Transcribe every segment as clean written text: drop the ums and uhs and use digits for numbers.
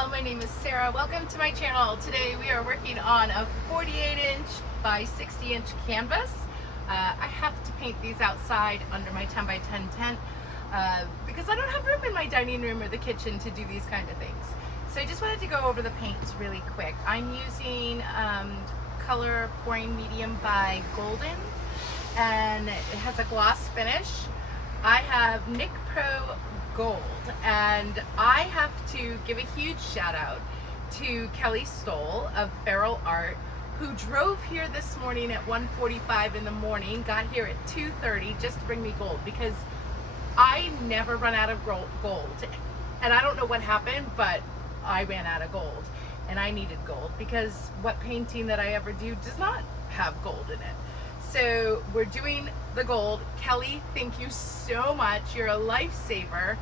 all, my name is Sarah. Welcome to my channel. Today we are working on a 48-inch by 60-inch canvas. I have to paint these outside under my 10 by 10 tent because I don't have room in my dining room or the kitchen to do these kind of things. So I just wanted to go over the paints really quick. I'm using color pouring medium by Golden, and it has a gloss finish. I have Nick Pro Gold, and I have to give a huge shout out to Kelly Stoll of Feral Art, who drove here this morning at 1:45 in the morning, got here at 2:30 just to bring me gold, because I never run out of gold. And I don't know what happened, but I ran out of gold, and I needed gold because what painting that I ever do does not have gold in it. So we're doing the gold. Kelly, thank you so much. You're a lifesaver.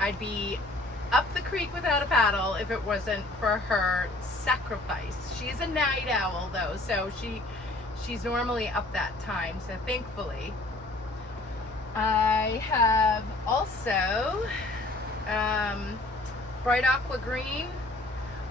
I'd be up the creek without a paddle if it wasn't for her sacrifice. She's a night owl though, so she's normally up that time, so thankfully. I have also bright aqua green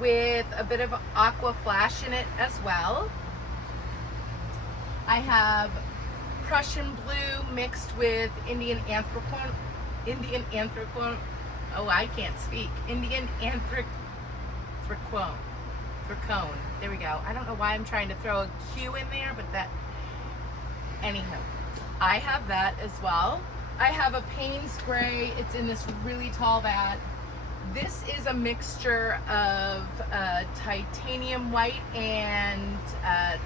with a bit of aqua flash in it as well. I have Prussian blue mixed with Indian anthracone. Oh, I can't speak. Indian anthracone. There we go. I don't know why I'm trying to throw a Q in there, but that. Anyhow, I have that as well. I have a Payne's gray. It's in this really tall vat. This is a mixture of titanium white and I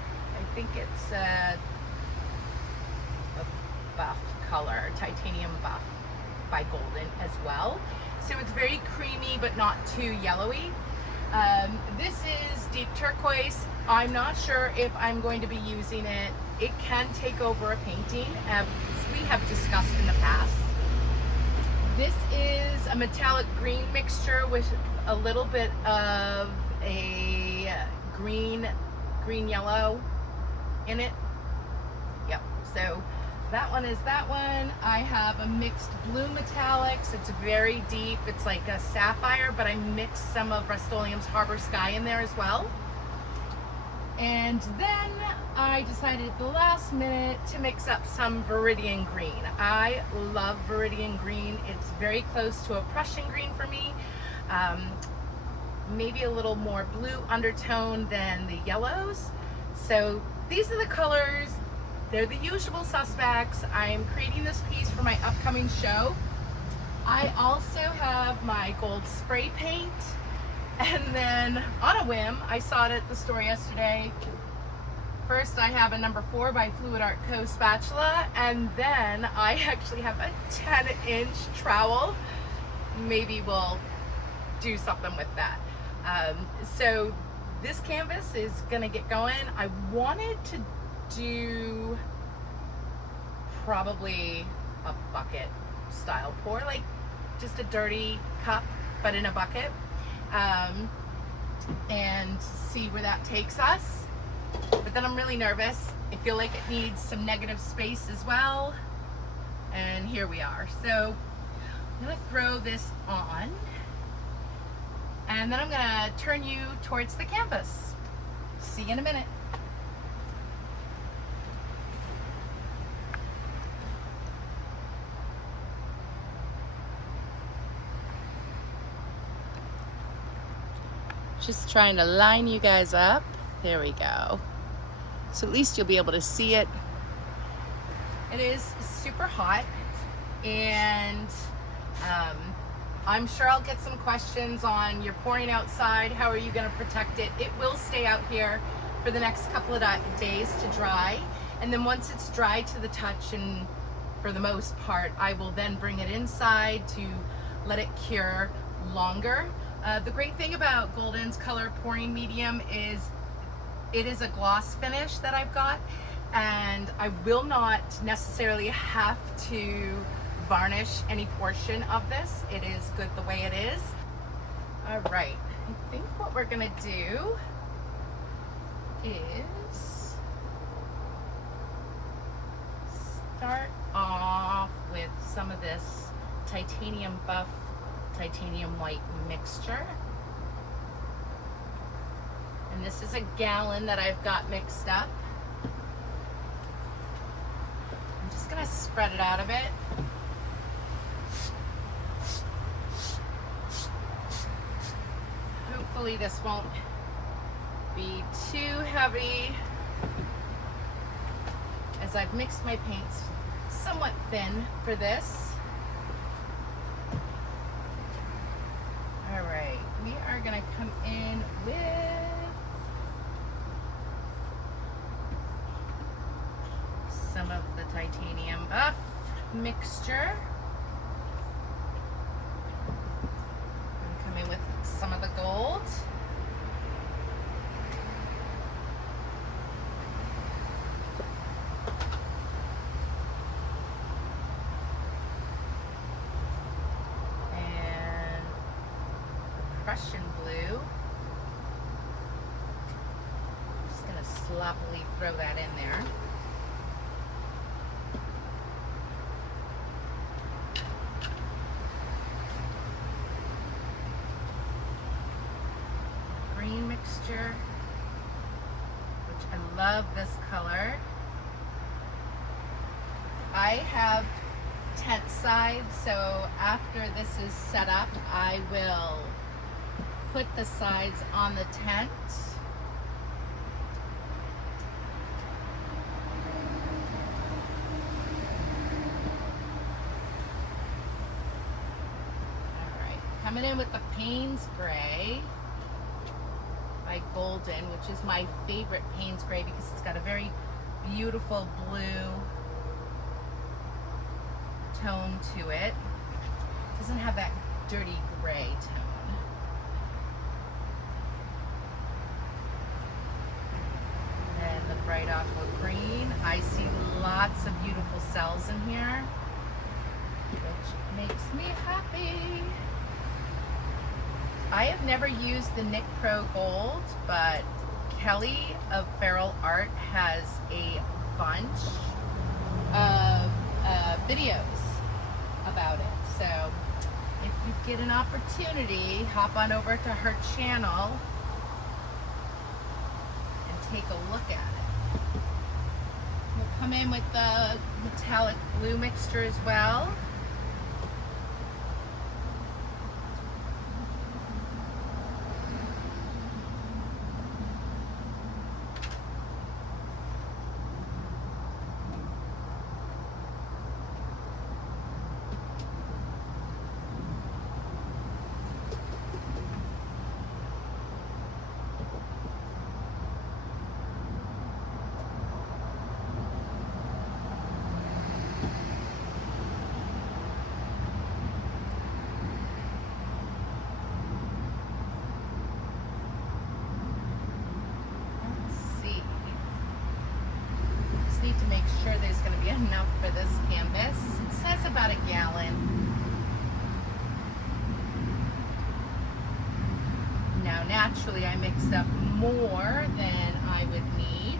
think it's a buff color, titanium buff by Golden as well. So it's very creamy but not too yellowy. This is deep turquoise. I'm not sure if I'm going to be using it. It can take over a painting, as we have discussed in the past. This is a metallic green mixture with a little bit of a green yellow in it. Yep, so that one is that one. I have a mixed blue metallics. It's very deep. It's like a sapphire, but I mixed some of Rust-Oleum's Harbor Sky in there as well. And then I decided at the last minute to mix up some Viridian green. I love Viridian green. It's very close to a Prussian green for me. Maybe a little more blue undertone than the yellows. So these are the colors. They're the usual suspects. I'm creating this piece for my upcoming show. I also have my gold spray paint. And then on a whim, I saw it at the store yesterday. First, I have a number 4 by Fluid Art Co. spatula, and then I actually have a 10-inch trowel. Maybe we'll do something with that. So this canvas is gonna get going. I wanted to do probably a bucket style pour, like just a dirty cup, but in a bucket. And see where that takes us. But then I'm really nervous. I feel like it needs some negative space as well. And here we are. So I'm gonna throw this on, and then I'm gonna turn you towards the canvas. See you in a minute. Just trying to line you guys up. There we go. So at least you'll be able to see it. It is super hot, and I'm sure I'll get some questions on, you're pouring outside, how are you going to protect it? It will stay out here for the next couple of days to dry, and then once it's dry to the touch, and for the most part, I will then bring it inside to let it cure longer. The great thing about Golden's color pouring medium is it is a gloss finish that I've got, and I will not necessarily have to varnish any portion of this. It is good the way it is. All right, I think what we're gonna do is start off with some of this titanium buff titanium white mixture. And this is a gallon that I've got mixed up. I'm just gonna spread it out a bit. Hopefully this won't be too heavy, as I've mixed my paints somewhat thin for this. All right, we are gonna come in with some of the titanium buff mixture. And come in with some of the gold. Prussian blue. Just gonna sloppily throw that in there. Green mixture, which I love this color. I have tent sides, so after this is set up, I will put the sides on the tent. All right, coming in with the Payne's Gray by Golden, which is my favorite Payne's Gray because it's got a very beautiful blue tone to it. It doesn't have that dirty gray tone. Bright aqua green. I see lots of beautiful cells in here, which makes me happy. I have never used the Nick Pro Gold, but Kelly of Feral Art has a bunch of videos about it. So if you get an opportunity, hop on over to her channel and take a look at it. We'll come in with the metallic blue mixture as well. To make sure there's going to be enough for this canvas. It says about a gallon. Now naturally I mixed up more than I would need.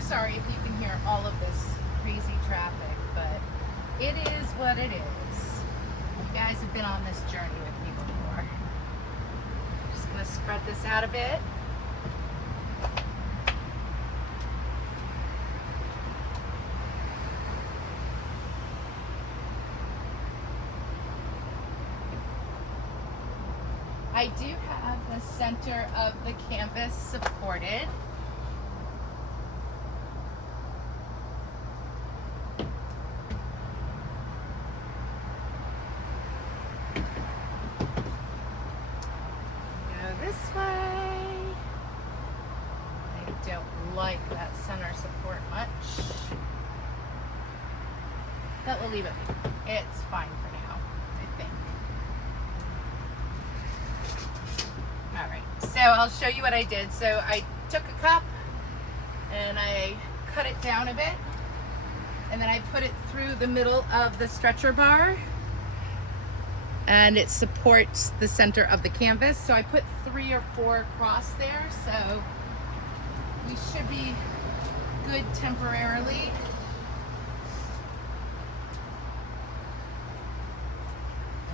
Sorry if you can hear all of this crazy traffic, but it is what it is. You guys have been on this journey with me before. Just gonna spread this out a bit. I do have the center of the canvas supported. This way. don't like that center support much. But we'll leave it. It's fine for now, I think. All right, so I'll show you what I did. So I took a cup and I cut it down a bit, and then I put it through the middle of the stretcher bar, and it supports the center of the canvas. So I put 3 or 4 across there, so we should be good temporarily.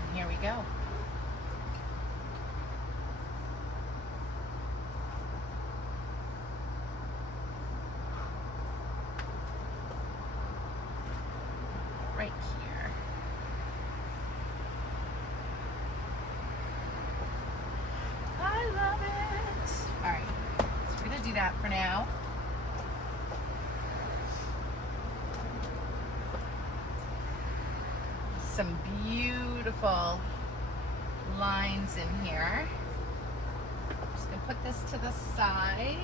And here we go. Right here. I love it. All right, so we're gonna do that for now. Some beautiful lines in here. Just gonna put this to the side.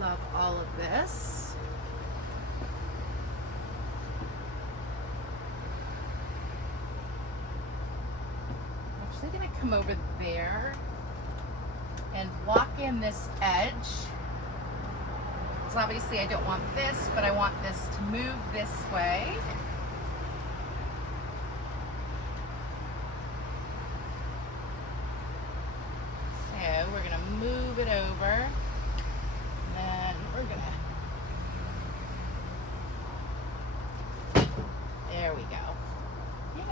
Love all of this. I'm actually going to come over there and lock in this edge. Because obviously I don't want this, but I want this to move this way. So we're going to move it over. And we're gonna, there we go. Yay.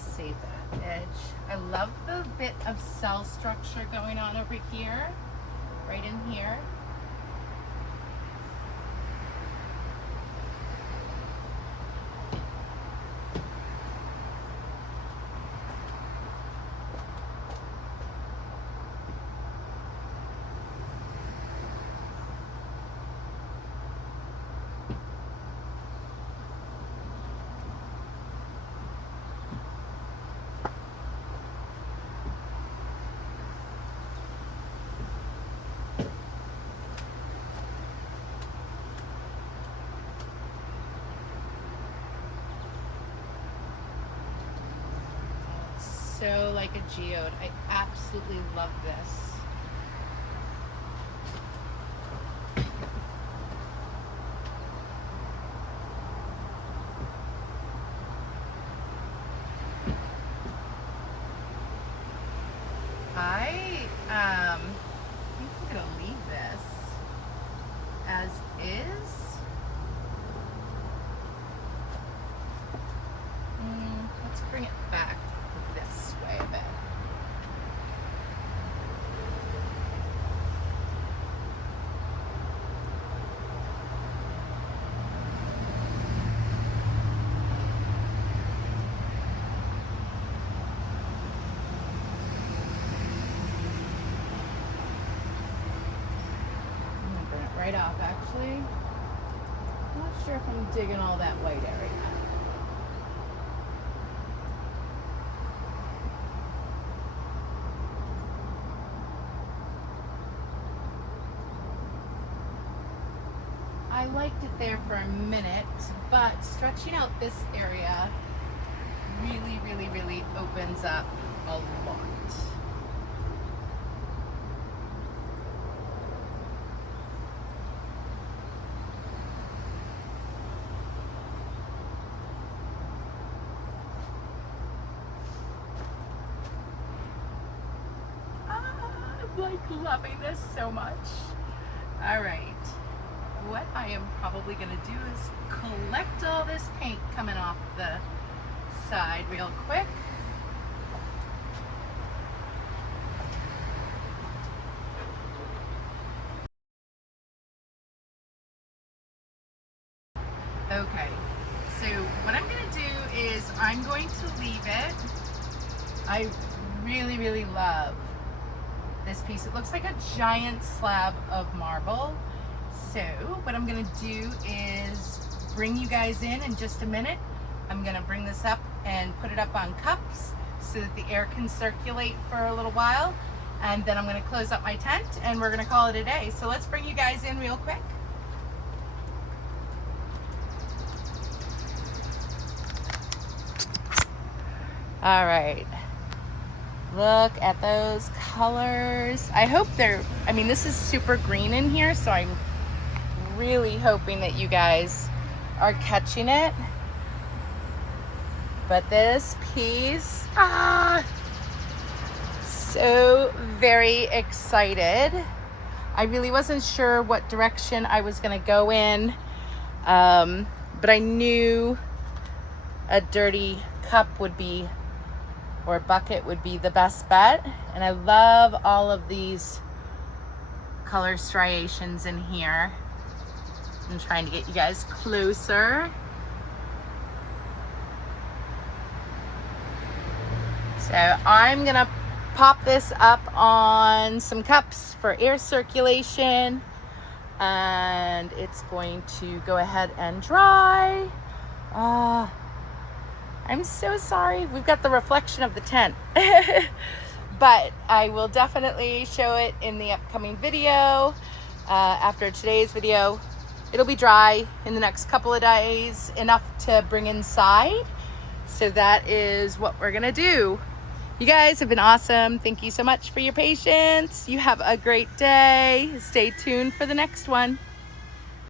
Save that edge. I love the bit of cell structure going on over here, right in here. So like a geode. I absolutely love this. I think I'm gonna leave this as is. Let's bring it back this way a bit. right off, actually. I'm not sure if I'm digging all that white area. I liked it there for a minute, but stretching out this area really opens up a lot. I'm like loving this so much. All right. What I am probably going to do is collect all this paint coming off the side real quick. Okay, so what I'm going to do is I'm going to leave it. I really love this piece. It looks like a giant slab of marble. So what I'm gonna do is bring you guys in just a minute. I'm gonna bring this up and put it up on cups so that the air can circulate for a little while. And then I'm gonna close up my tent and we're gonna call it a day. So let's bring you guys in real quick. All right. Look at those colors. I hope I mean, this is super green in here, so I'm really hoping that you guys are catching it. But this piece, so very excited. I really wasn't sure what direction I was gonna go in, but I knew a dirty cup would be, or bucket would be the best bet. And I love all of these color striations in here. I'm trying to get you guys closer. So I'm gonna pop this up on some cups for air circulation, and it's going to go ahead and dry. I'm so sorry. We've got the reflection of the tent. But I will definitely show it in the upcoming video. After today's video, it'll be dry in the next couple of days, enough to bring inside. So that is what we're gonna do. You guys have been awesome. Thank you so much for your patience. You have a great day. Stay tuned for the next one.